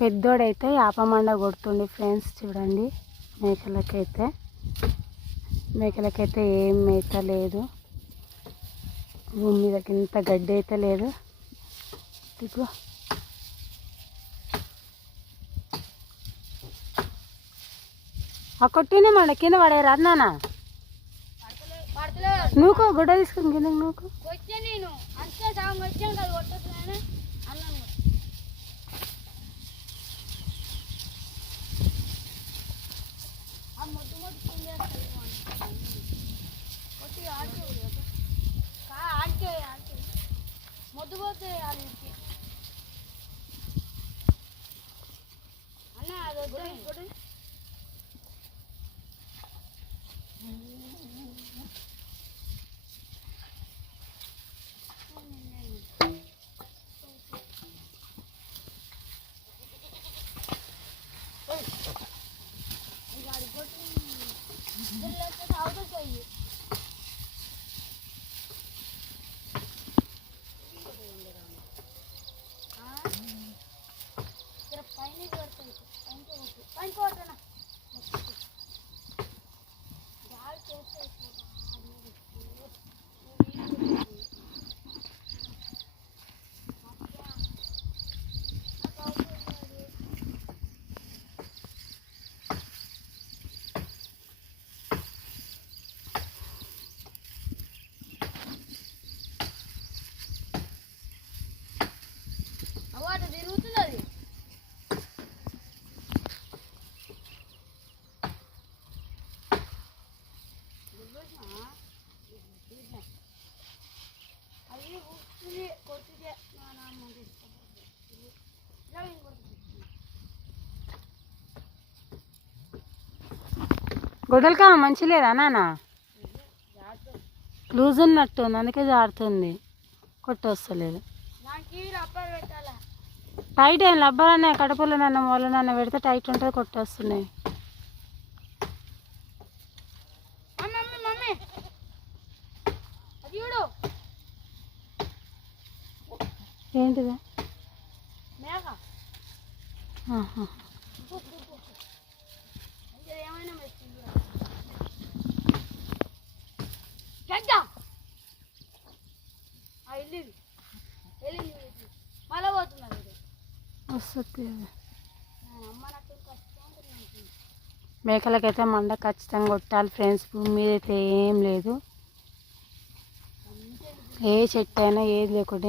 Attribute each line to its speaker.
Speaker 1: పెద్దోడైతే యాపమండ కొడుతుండే friends చూడండి. మేకలకైతే. మేకలకైతే ఏం మేత లేదు. భూమి మీదకి ఇంత గడ్డి అయితే లేదు. ఇదిగో. ఆ కొట్టిన మన కింద పడేరా నాన్న? నువ్వు గుడ్డ తీసుకుని కింద నువ్వు
Speaker 2: పోతే ఆడికి అన్న అది चाहिए।
Speaker 1: గొడ్డలకా మంచి లేదా నాన్న? లూజ్ ఉన్నట్టు ఉంది అందుకే జారుతుంది. కొట్టొస్తలేదు
Speaker 2: పెట్టాలా
Speaker 1: టైట్ ఏం? అన్నాయి కడుపులో నన్న మొల నన్న పెడితే టైట్ ఉంటుంది కొట్టొస్తున్నాయి ఏంటిదా?
Speaker 2: వెళ్ళింది వెళ్ళింది మళ్ళీ పోతున్నారు
Speaker 1: వస్తుంది మేకలకైతే మండ ఖచ్చితంగా కొట్టాలి ఫ్రెండ్స్ భూమి మీద అయితే ఏం లేదు. ఏ చెట్టు అయినా ఏది లేకుండా